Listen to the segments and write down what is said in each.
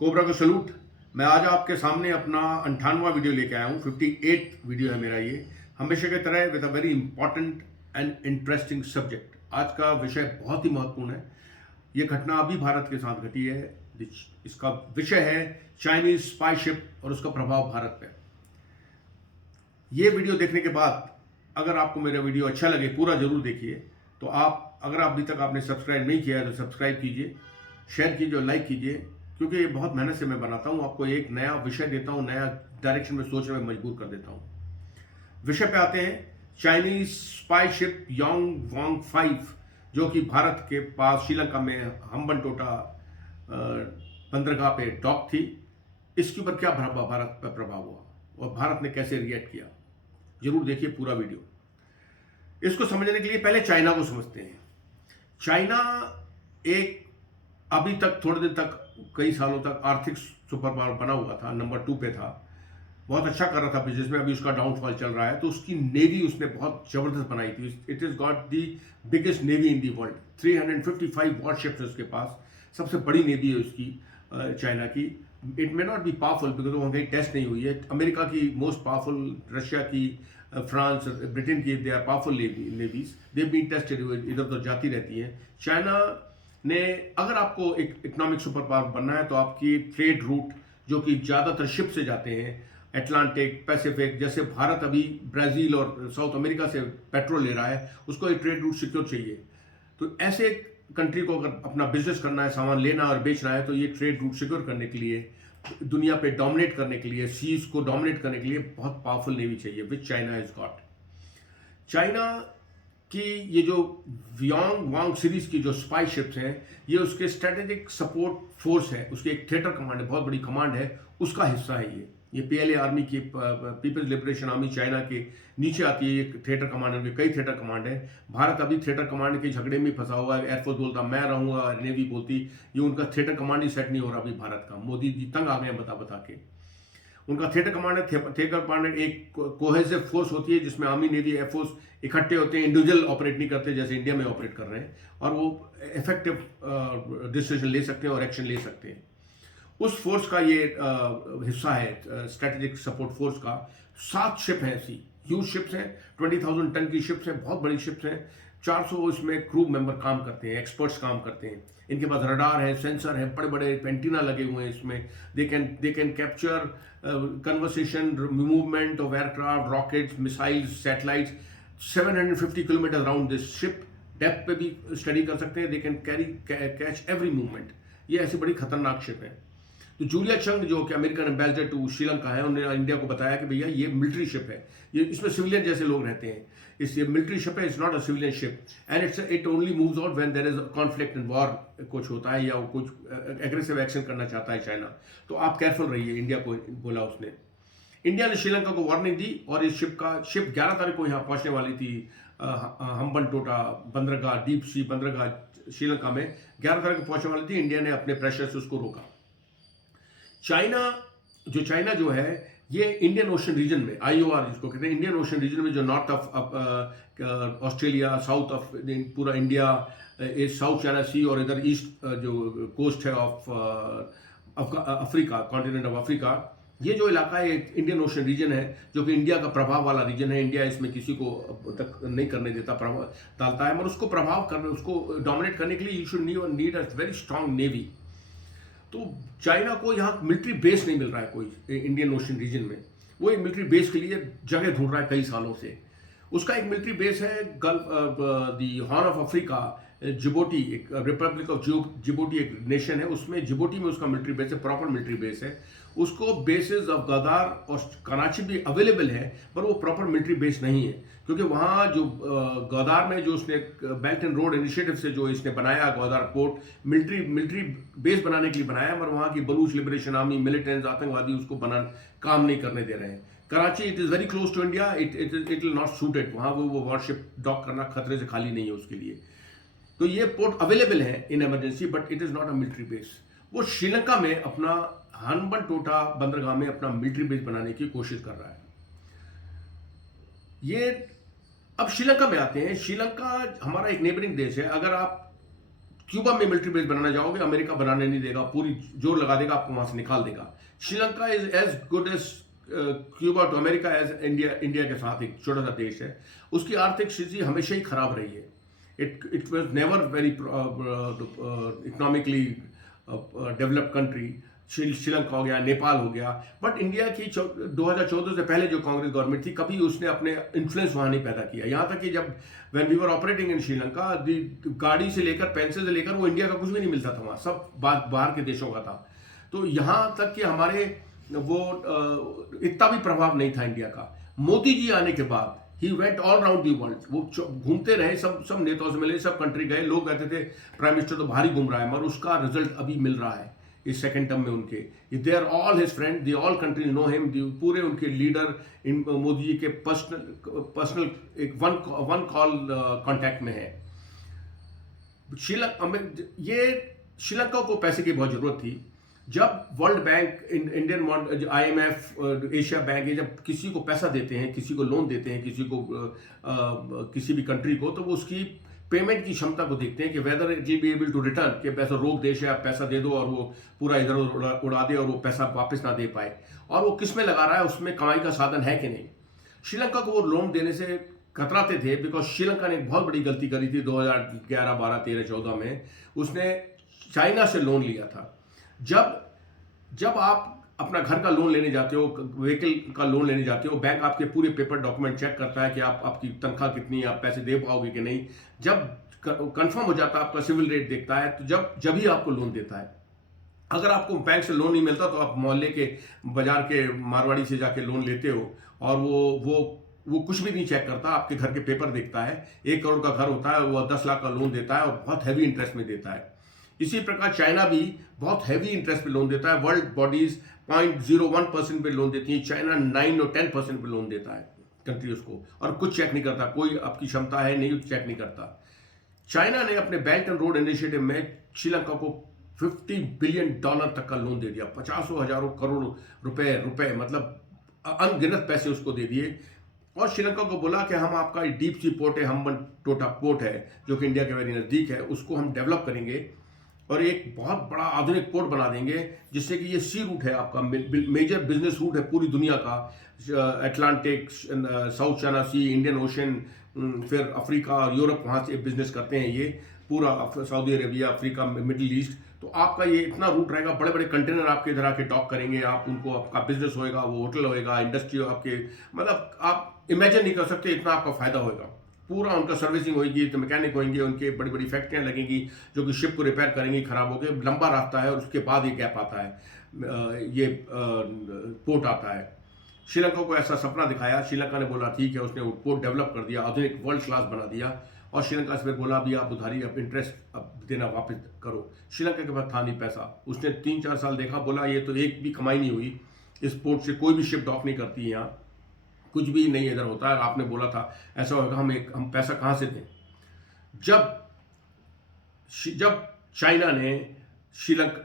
Cobra को salute. मैं आज आपके सामने अपना 98वां वीडियो लेके आया हूँ। 58 वीडियो है मेरा ये, हमेशा की तरह with a very important and interesting subject. आज का विषय बहुत ही महत्वपूर्ण है। ये घटना अभी भारत के साथ घटी है। इसका विषय है चाइनीज स्पाई शिप और उसका प्रभाव भारत पे। ये वीडियो देखने के बाद अगर आपको मेरा वीडियो अच्छा लगे, पूरा जरूर देखिए। तो आप अगर अभी तक आपने सब्सक्राइब नहीं किया है तो सब्सक्राइब कीजिए, शेयर कीजिए और लाइक कीजिए, क्योंकि ये बहुत मेहनत से मैं बनाता हूँ। आपको एक नया विषय देता हूँ, नया डायरेक्शन में सोचने में मजबूर कर देता हूँ। विषय पे आते हैं। चाइनीज स्पाई शिप योंग वांग 5 जो कि भारत के पास श्रीलंका में हम्बनटोटा बंदरगाह पे डॉक थी, इसके ऊपर क्या भारत पर प्रभाव हुआ और भारत ने कैसे रिएक्ट किया, जरूर देखिए पूरा वीडियो। इसको समझने के लिए पहले चाइना को समझते हैं। चाइना एक अभी तक थोड़े दिन तक, कई सालों तक आर्थिक सुपर पावर बना हुआ था, नंबर 2 पे था, बहुत अच्छा कर रहा था बिजनेस में। अभी उसका डाउनफॉल चल रहा है। तो उसकी नेवी उसने बहुत जबरदस्त बनाई थी। It is got the biggest navy in the world. 355 warships है उसके पास, सबसे बड़ी नेवी है उसकी, चाइना की। It may not be powerful because वो कहीं टेस्ट नहीं हुई है। अमेरिका की मोस्ट पावरफुल, रशिया की, फ्रांस, ब्रिटेन की, they are powerful navies, they been tested, इधर उधर जाती रहती है। चाइना ने, अगर आपको एक इकोनॉमिक सुपर पावर बनना है तो आपकी ट्रेड रूट जो कि ज़्यादातर शिप से जाते हैं, अटलांटिक, पैसिफिक, जैसे भारत अभी ब्राज़ील और साउथ अमेरिका से पेट्रोल ले रहा है, उसको एक ट्रेड रूट सिक्योर चाहिए। तो ऐसे कंट्री को अगर अपना बिजनेस करना है, सामान लेना और बेचना है, तो ये ट्रेड रूट सिक्योर करने के लिए, दुनिया पे डोमिनेट करने के लिए, सीज को डोमिनेट करने के लिए बहुत पावरफुल नेवी चाहिए, विच चाइना इज गॉट। चाइना कि ये जो वियांग वांग सीरीज की जो स्पाई शिप्स हैं, ये उसके स्ट्रेटेजिक सपोर्ट फोर्स है, उसकी एक थिएटर कमांड है, बहुत बड़ी कमांड है, उसका हिस्सा है ये पीएलए आर्मी की, पीपल्स लिबरेशन आर्मी चाइना के नीचे आती है। ये थिएटर कमांड है, कई थिएटर कमांड है। भारत अभी थिएटर कमांड के झगड़े में फंसा हुआ है। एयरफोर्स बोलता मैं रहूंगा, नेवी बोलती ये उनका थिएटर कमांड ही सेट नहीं हो रहा अभी भारत का। मोदी जी तंग आ गए हैं बता बता के। उनका थिएटर कमांडर, थिएटर कमांडर एक कोहेसिव फोर्स होती है जिसमें आर्मी, नेवी, एयरफोर्स इकट्ठे होते हैं, इंडिविजुअल ऑपरेट नहीं करते जैसे इंडिया में ऑपरेट कर रहे हैं, और वो इफेक्टिव डिसीजन ले सकते हैं और एक्शन ले सकते हैं। उस फोर्स का ये हिस्सा है, स्ट्रेटेजिक सपोर्ट फोर्स का। 7 शिप हैं ऐसी, ह्यूज शिप्स हैं, 20,000 टन की शिप्स हैं, बहुत बड़ी शिप्स हैं। 400 इसमें क्रू मेंबर काम करते हैं, एक्सपर्ट्स काम करते हैं। इनके पास रडार है, सेंसर है, बड़े बड़े एंटीना लगे हुए हैं इसमें। They can capture conversation, movement of aircraft, rockets, missiles, satellites 750 kilometre around this ship. Depth पे भी स्टडी कर सकते हैं। They can catch every movement. ये ऐसी बड़ी खतरनाक शिप है। तो जूलिया चंग जो कि अमेरिकन एम्बेसडर टू श्रीलंका है, उन्होंने इंडिया को बताया कि भैया ये मिलिट्री शिप है, ये इसमें सिविलियन जैसे लोग रहते हैं, इस ये मिलिट्री शिप है, it's not a civilian ship, and it only moves out when there is conflict and war कुछ होता है या कुछ एग्रेसिव एक्शन करना चाहता है चाइना। तो आप केयरफुल रहिए, इंडिया को बोला उसने। इंडिया ने श्रीलंका को वार्निंग दी और इस शिप 11 तारीख को यहाँ पहुंचने वाली थी, हम्बनटोटा बंदरगाह, डीप सी बंदरगाह श्रीलंका में 11 तारीख को पहुंचने वाली थी। इंडिया ने अपने प्रेशर से उसको रोका। चाइना जो है, ये इंडियन ओशन रीजन में, आईओआर जिसको कहते हैं, इंडियन ओशन रीजन में, जो north of Australia, south of पूरा इंडिया, साउथ चाइना सी, और इधर ईस्ट जो कोस्ट है of Africa, continent of Africa, ये जो इलाका है इंडियन ओशन रीजन है, जो कि इंडिया का प्रभाव वाला रीजन है। इंडिया इसमें किसी को तक नहीं करने देता, प्रभाव डालता है, मगर उसको प्रभाव करने, उसको डोमिनेट करने के लिए you should need a very strong navy. तो चाइना को यहाँ मिलिट्री बेस नहीं मिल रहा है कोई इंडियन ओशन रीजन में। वो एक मिलिट्री बेस के लिए जगह ढूंढ रहा है कई सालों से। उसका एक मिलिट्री बेस है gulf, the horn of Africa, Djibouti, एक रिपब्लिक ऑफ जिबोटी एक नेशन है, उसमें जिबोटी में उसका मिलिट्री बेस है, प्रॉपर मिलिट्री बेस है। उसको बेसिस ऑफ गदार और कराची भी अवेलेबल है, पर वो प्रॉपर मिलिट्री बेस नहीं है, क्योंकि वहाँ जो गदार में जो उसने बेल्ट एंड रोड इनिशिएटिव से जो इसने बनाया, गदार पोर्ट मिलिट्री बेस बनाने के लिए बनाया, मगर वहाँ की बलूच लिबरेशन आर्मी, मिलिटेंट्स, आतंकवादी उसको काम नहीं करने दे रहे हैं। Karachi it is very close to India, it will not suit it, वहाँ वो वॉरशिप डॉक करना खतरे से खाली नहीं है उसके लिए। तो ये पोर्ट अवेलेबल है in emergency, but it is not a military base. वो श्रीलंका में अपना हम्बनटोटा बंदरगाह में अपना मिलिट्री बेस बनाने की कोशिश कर रहा है। ये अब श्रीलंका में आते हैं। श्रीलंका हमारा एक नेबरिंग देश है। अगर आप क्यूबा में मिलिट्री बेस बनाना चाहोगे, अमेरिका बनाने नहीं देगा, पूरी जोर लगा देगा, आपको वहां से निकाल देगा। Sri Lanka is as good as Cuba to America as India. India के साथ एक छोटा सा देश है, उसकी आर्थिक स्थिति हमेशा ही खराब रही है। It was never very economically developed country. Sri Lanka हो गया, नेपाल हो गया, बट इंडिया की 2014 से पहले जो कांग्रेस गवर्नमेंट थी, कभी उसने अपने इन्फ्लुएंस वहां नहीं पैदा किया। यहाँ तक कि जब when we were operating in Sri Lanka, गाड़ी से लेकर पेंसिल से लेकर वो इंडिया का कुछ भी नहीं मिलता था, वहाँ सब बाहर के देशों का था। तो यहाँ तक कि हमारे वो इतना भी प्रभाव नहीं था इंडिया का। मोदी जी आने के बाद he went all round the world, वो घूमते रहे, सब नेताओं से मिले, सब कंट्री गए। लोग कहते थे प्राइम मिनिस्टर तो बाहर ही घूम रहा है, मगर उसका रिजल्ट अभी मिल रहा है इस सेकेंड टर्म में उनके। They are all his friend, they all country know him, पूरे उनके लीडर इन मोदी जी के पर्सनल एक वन कॉल कांटेक्ट में है। श्रीलंका को पैसे की बहुत जरूरत थी। जब world bank, Indian IMF, Asia bank, ये जब किसी को पैसा देते हैं, किसी को लोन देते हैं, किसी भी कंट्री को, तो वो उसकी पेमेंट की क्षमता को देखते हैं कि whether it will be able to return, कि पैसा रोक देश है, आप पैसा दे दो और वो पूरा इधर उधर उड़ा दे और वो पैसा वापस ना दे पाए, और वो किस में लगा रहा है, उसमें कमाई का साधन है कि नहीं। श्रीलंका को वो लोन देने से कतराते थे, बिकॉज श्रीलंका ने एक बहुत बड़ी गलती करी थी 2011, 12, 13, 14 में। उसने चाइना से लोन लिया था। जब आप अपना घर का लोन लेने जाते हो, व्हीकल का लोन लेने जाते हो, बैंक आपके पूरे पेपर डॉक्यूमेंट चेक करता है कि आपकी तनख्वाह कितनी है, आप पैसे दे पाओगे कि नहीं। जब कंफर्म हो जाता है, आपका सिविल रेट देखता है, तो जब ही आपको लोन देता है। अगर आपको बैंक से लोन नहीं मिलता तो आप मोहल्ले के, बाजार के मारवाड़ी से जाके लोन लेते हो, और वो कुछ भी नहीं चेक करता, आपके घर के पेपर देखता है। 1 करोड़ का घर होता है, वो 10 लाख का लोन देता है, और बहुत हैवी इंटरेस्ट में देता है। इसी प्रकार चाइना भी बहुत हैवी इंटरेस्ट पे लोन देता है। वर्ल्ड बॉडीज 0.01% पे लोन देती है, चाइना 9 और 10% पे लोन देता है कंट्रीज को, और कुछ चेक नहीं करता, कोई आपकी क्षमता है नहीं, चेक नहीं करता। चाइना ने अपने बेल्ट एंड रोड इनिशिएटिव में श्रीलंका को $50 बिलियन तक का लोन दे दिया, 50 हजारों करोड़ रुपए, मतलब अनगिनत पैसे उसको दे दिए। और श्रीलंका को बोला कि हम आपका डीप सी पोर्ट है, हम्बनटोटा पोर्ट है, जो कि इंडिया के वेरी नज़दीक है, उसको हम डेवलप करेंगे और एक बहुत बड़ा आधुनिक पोर्ट बना देंगे, जिससे कि ये सी रूट है, आपका मेजर बिजनेस रूट है पूरी दुनिया का। अटलांटिक, साउथ चाइना सी, इंडियन ओशन, फिर अफ्रीका और यूरोप, वहाँ से बिजनेस करते हैं ये पूरा, Saudi Arabia, Africa, middle east. तो आपका ये इतना रूट रहेगा, बड़े बड़े कंटेनर आपके इधर आके डॉक करेंगे, आप उनको, आपका बिजनेस होएगा, वो होटल होएगा, इंडस्ट्री आपके, मतलब आप इमेजिन नहीं कर सकते इतना आपका फायदा होएगा। पूरा उनका सर्विसिंग होगी, तो मैकेनिक होंगे, उनके बड़ी बड़ी फैक्ट्रियाँ लगेंगी जो कि शिप को रिपेयर करेंगी, खराब हो गए, लंबा रास्ता है, और उसके बाद ये गैप आता है, ये पोर्ट आता है। श्रीलंका को ऐसा सपना दिखाया, श्रीलंका ने बोला ठीक है, उसने वो पोर्ट डेवलप कर दिया, आधुनिक वर्ल्ड क्लास बना दिया, और श्रीलंका से फिर बोला अभी आप उधारी, अब इंटरेस्ट अब देना वापस करो। श्रीलंका के पास था नहीं पैसा, उसने 3-4 साल देखा, बोला ये तो एक भी कमाई नहीं हुई, इस पोर्ट से कोई भी शिप डॉक नहीं करती है, यहाँ कुछ भी नहीं इधर होता है, आपने बोला था ऐसा होगा, हम पैसा कहाँ से दें। जब चाइना ने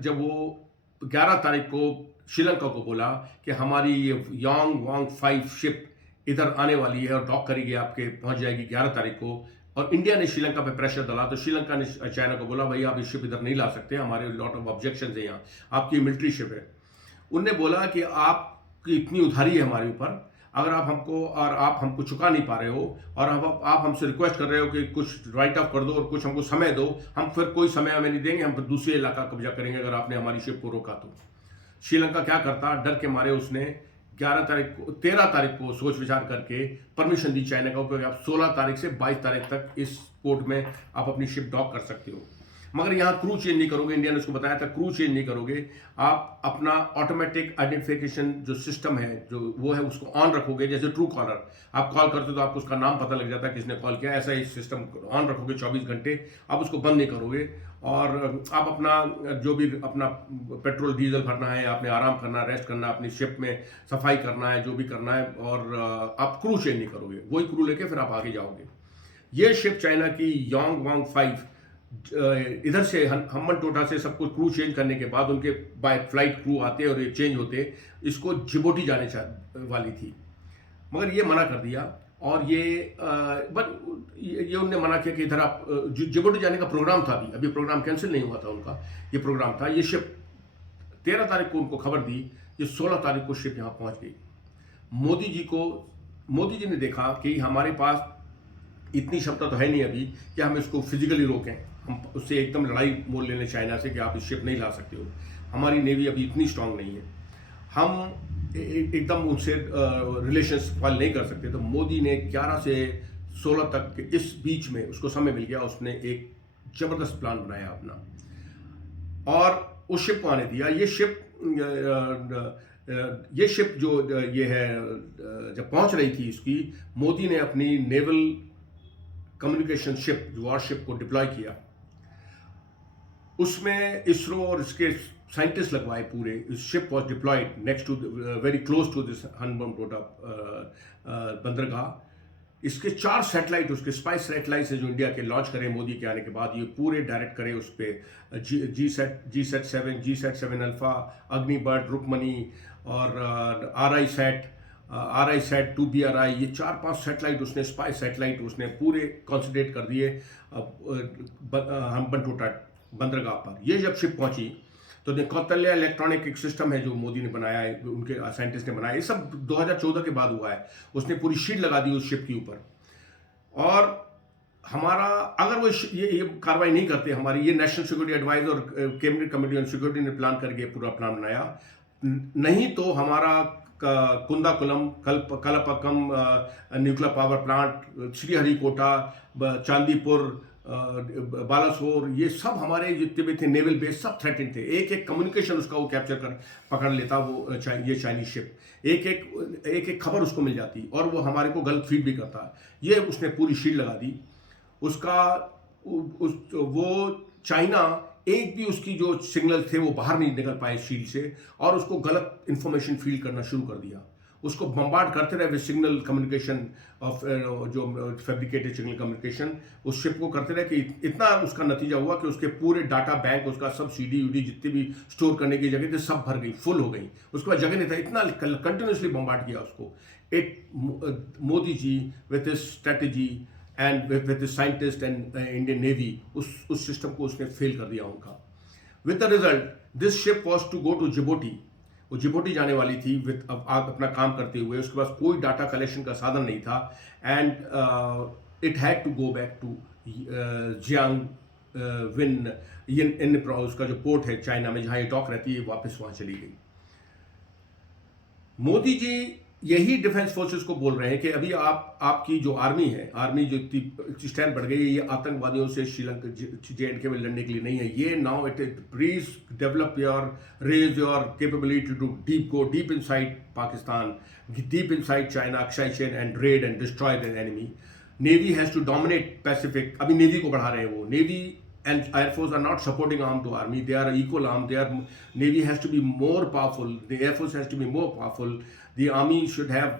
जब वो 11 तारीख को श्रीलंका को बोला कि हमारी ये यांग वांग 5 शिप इधर आने वाली है और डॉक करेगी, आपके पहुंच जाएगी 11 तारीख को, और इंडिया ने श्रीलंका पे प्रेशर डाला, तो श्रीलंका ने चाइना को बोला भाई आप इस शिप इधर नहीं ला सकते, हमारे लॉट ऑफ ऑब्जेक्शन है, यहाँ आपकी मिलिट्री शिप है। उनने बोला कि आपकी इतनी उधारी है हमारे ऊपर, अगर आप हमको चुका नहीं पा रहे हो, और आप हमसे रिक्वेस्ट कर रहे हो कि कुछ राइट ऑफ कर दो और कुछ हमको समय दो, हम फिर कोई समय हमें नहीं देंगे, हम फिर दूसरे इलाका कब्जा करेंगे अगर आपने हमारी शिप को रोका तो। श्रीलंका क्या करता, डर के मारे उसने 13 तारीख को सोच विचार करके परमिशन दी चाइना को, आप 16 तारीख से 22 तारीख तक इस पोर्ट में आप अपनी शिप डॉक कर सकते हो, मगर यहाँ क्रू चेंज नहीं करोगे। इंडिया ने उसको बताया था क्रू चेंज नहीं करोगे, आप अपना ऑटोमेटिक आइडेंटिफिकेशन जो सिस्टम है, जो वो है, उसको ऑन रखोगे। जैसे ट्रू कॉलर, आप कॉल करते हो तो आपको उसका नाम पता लग जाता है किसने कॉल किया, ऐसा ही सिस्टम ऑन रखोगे 24 घंटे, आप उसको बंद नहीं करोगे। और आप अपना जो भी अपना पेट्रोल डीजल भरना है, आपने आराम करना, रेस्ट करना, अपनी शिप में सफाई करना है, जो भी करना है, और आप क्रू चेंज नहीं करोगे, वही क्रू लेके फिर आप आगे जाओगे। ये शिप चाइना की यांग वांग 5 इधर से हम्बनटोटा से सब कुछ क्रू चेंज करने के बाद उनके बाय फ्लाइट क्रू आते और ये चेंज होते, इसको जिबूटी जाने वाली थी, मगर ये मना कर दिया। और बट ये उनने मना किया कि इधर आप जिबूटी जाने का प्रोग्राम था, अभी प्रोग्राम कैंसिल नहीं हुआ था उनका, ये प्रोग्राम था। ये शिप 13 तारीख को उनको खबर दी, ये 16 तारीख को शिप यहाँ पहुँच गई। मोदी जी ने देखा कि हमारे पास इतनी क्षमता तो है नहीं अभी कि हम इसको फिजिकली रोकें, हम उससे एकदम लड़ाई मोल लेने चाइना से कि आप इस शिप नहीं ला सकते हो, हमारी नेवी अभी इतनी स्ट्रांग नहीं है, हम एकदम उनसे रिलेशंस फॉल नहीं कर सकते। तो मोदी ने 11 से 16 तक के इस बीच में उसको समय मिल गया, उसने एक ज़बरदस्त प्लान बनाया अपना और उस शिप को आने दिया। ये शिप जो ये है जब पहुंच रही थी इसकी, मोदी ने अपनी नेवल कम्युनिकेशन शिप वॉरशिप को डिप्लॉय किया, उसमें इसरो और इसके साइंटिस्ट लगवाए पूरे। इस ship was deployed next to very close to this Hambantota बंदरगाह। इसके 4 सैटेलाइट, उसके स्पाई सैटेलाइट है जो इंडिया के लॉन्च करें मोदी के आने के बाद, ये पूरे डायरेक्ट करें उस पर जीसैट 7 अल्फा, अग्निबर्ड, रुकमनी और आर आई सैट 2BRI, ये 4-5 सैटेलाइट उसने, स्पाई सैटेलाइट उसने पूरे कॉन्सेंट्रेट कर दिए हम्बनटोटा बंदरगाह पर। ये जब शिप पहुंची तो कौतल्या इलेक्ट्रॉनिक एक सिस्टम है जो मोदी ने बनाया है, उनके साइंटिस्ट ने बनाया, ये सब 2014 के बाद हुआ है। उसने पूरी शीट लगा दी उस शिप के ऊपर, और हमारा अगर वो ये कार्रवाई नहीं करते, हमारी ये नेशनल सिक्योरिटी एडवाइजर और कैबिनेट कमेटी ऑन सिक्योरिटी ने प्लान करके पूरा प्लान बनाया, नहीं तो हमारा Kudankulam, Kalpakkam nuclear power plant, Sriharikota, Chandipur, Balasore, ये सब हमारे जितने भी थे नेवल बेस सब थ्रेटेड थे। एक एक कम्युनिकेशन उसका वो कैप्चर कर पकड़ लेता वो ये चाइनीज शिप, एक एक खबर उसको मिल जाती और वो हमारे को गलत फीड भी करता। ये उसने पूरी शील्ड लगा दी उसका, वो चाइना एक भी उसकी जो सिग्नल थे वो बाहर नहीं निकल पाए शील्ड से, और उसको गलत इंफॉर्मेशन फील करना शुरू कर दिया। उसको बम्बार्ड करते रहे विद सिग्नल कम्युनिकेशन ऑफ जो फैब्रिकेटेड सिग्नल कम्युनिकेशन, उस शिप को करते रहे कि इतना उसका नतीजा हुआ कि उसके पूरे डाटा बैंक, उसका सब CD UD जितनी भी स्टोर करने की जगह थी सब भर गई, फुल हो गई, उसके बाद जगह नहीं था, इतना कंटिन्यूसली बम्बार्ड किया उसको। Modi ji with his strategy and with scientist and Indian navy उस सिस्टम को उसने फेल कर दिया उनका। With the result this ship was to go to Djibouti, वो जिबूटी जाने वाली थी विद अपना काम करते हुए, उसके पास कोई डाटा कलेक्शन का साधन नहीं था, and it had to go back to Jiangyin in उसका जो पोर्ट है चाइना में जहाँ ये डॉक रहती है, वापस वहाँ चली गई। मोदी जी यही डिफेंस फोर्सेस को बोल रहे हैं कि अभी आपकी जो आर्मी है, आर्मी जो इतनी स्ट्रेंथ बढ़ गई है, ये आतंकवादियों से श्रीलंका JNK में लड़ने के लिए नहीं है। ये now it please develop raise your capability to go deep inside Pakistan, deep inside China, Aksai Chin and raid and destroy the enemy. Navy has to dominate Pacific, अभी नेवी को बढ़ा रहे हैं वो। Navy and Air Force are not supporting arm to army, they are equal arm, Navy has to be more powerful, the Air Force has to be more powerful, the army should have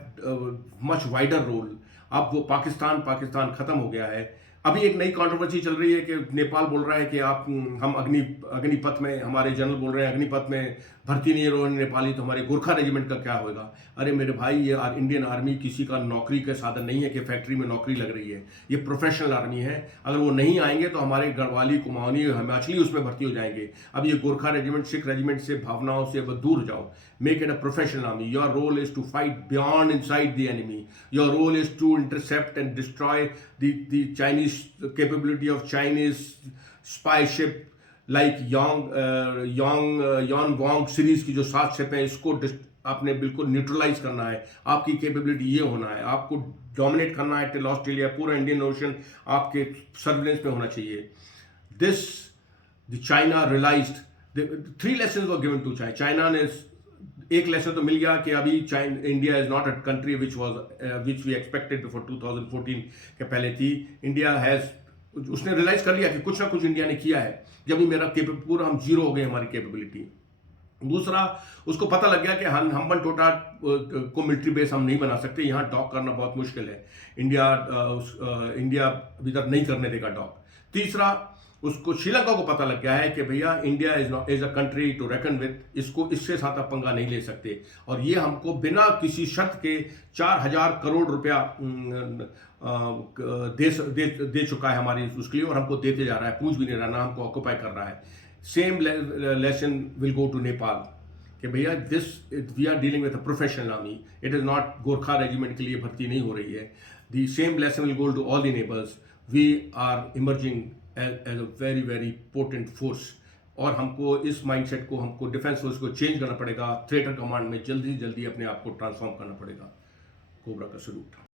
much wider role। अब वो पाकिस्तान खत्म हो गया है। अभी एक नई controversy चल रही है कि नेपाल बोल रहा है कि हम अग्निपथ में, हमारे जनरल बोल रहे हैं अग्निपथ में भर्ती नहीं हो नेपाली, तो हमारे गोरखा रेजिमेंट का क्या होगा। अरे मेरे भाई, ये इंडियन आर्मी किसी का नौकरी का साधन नहीं है कि फैक्ट्री में नौकरी लग रही है, ये प्रोफेशनल आर्मी है। अगर वो नहीं आएंगे तो हमारे गढ़वाली, कुमाऊनी, हिमाचली उसमें भर्ती हो जाएंगे। अब ये गोरखा रेजिमेंट, सिख रेजिमेंट से भावनाओं से अब दूर जाओ, make it a professional army. Your role is to fight beyond inside the enemy, your role is to intercept and destroy the Chinese capability of Chinese spy ship like Yuan Wang series की जो 7 ship है, इसको आपने बिल्कुल neutralise करना है। आपकी capability ये होना है, आपको डोमिनेट करना है टिल ऑस्ट्रेलिया, पूरा इंडियन ओशन आपके सर्विलेंस में होना चाहिए। This the China realised 3 lesson were given to China ने। एक लेसन तो मिल गया कि अभी India is not a country which we expected for 2014 के पहले थी। इंडिया हैज, उसने रियलाइज कर लिया कि कुछ ना कुछ इंडिया ने किया है, जब भी मेरा पूरा हम जीरो हो गए हमारी कैपेबिलिटी। दूसरा, उसको पता लग गया कि हम्बनटोटा को मिलिट्री बेस हम नहीं बना सकते, यहाँ डॉक करना बहुत मुश्किल है, इंडिया अभी तक नहीं करने देगा डॉक। तीसरा, उसको श्रीलंका को पता लग गया है कि भैया India is a country to reckon with, इसको इसके साथ आप पंगा नहीं ले सकते। और ये हमको बिना किसी शर्त के 4,000 करोड़ रुपया दे चुका है हमारी उसके लिए, और हमको देते जा रहा है, पूछ भी नहीं रहा, ना हमको ऑक्यूपाई कर रहा है। Same lesson will go to Nepal कि भैया this we are dealing with a professional army, it is not Gorkha regiment के लिए भर्ती नहीं हो रही है। The same lesson will go to all the neighbours, we are emerging as a very very potent force. और हमको इस माइंडसेट को, हमको डिफेंस फोर्स को चेंज करना पड़ेगा, थिएटर कमांड में जल्दी जल्दी अपने आप को ट्रांसफॉर्म करना पड़ेगा। कोबरा का सलूट।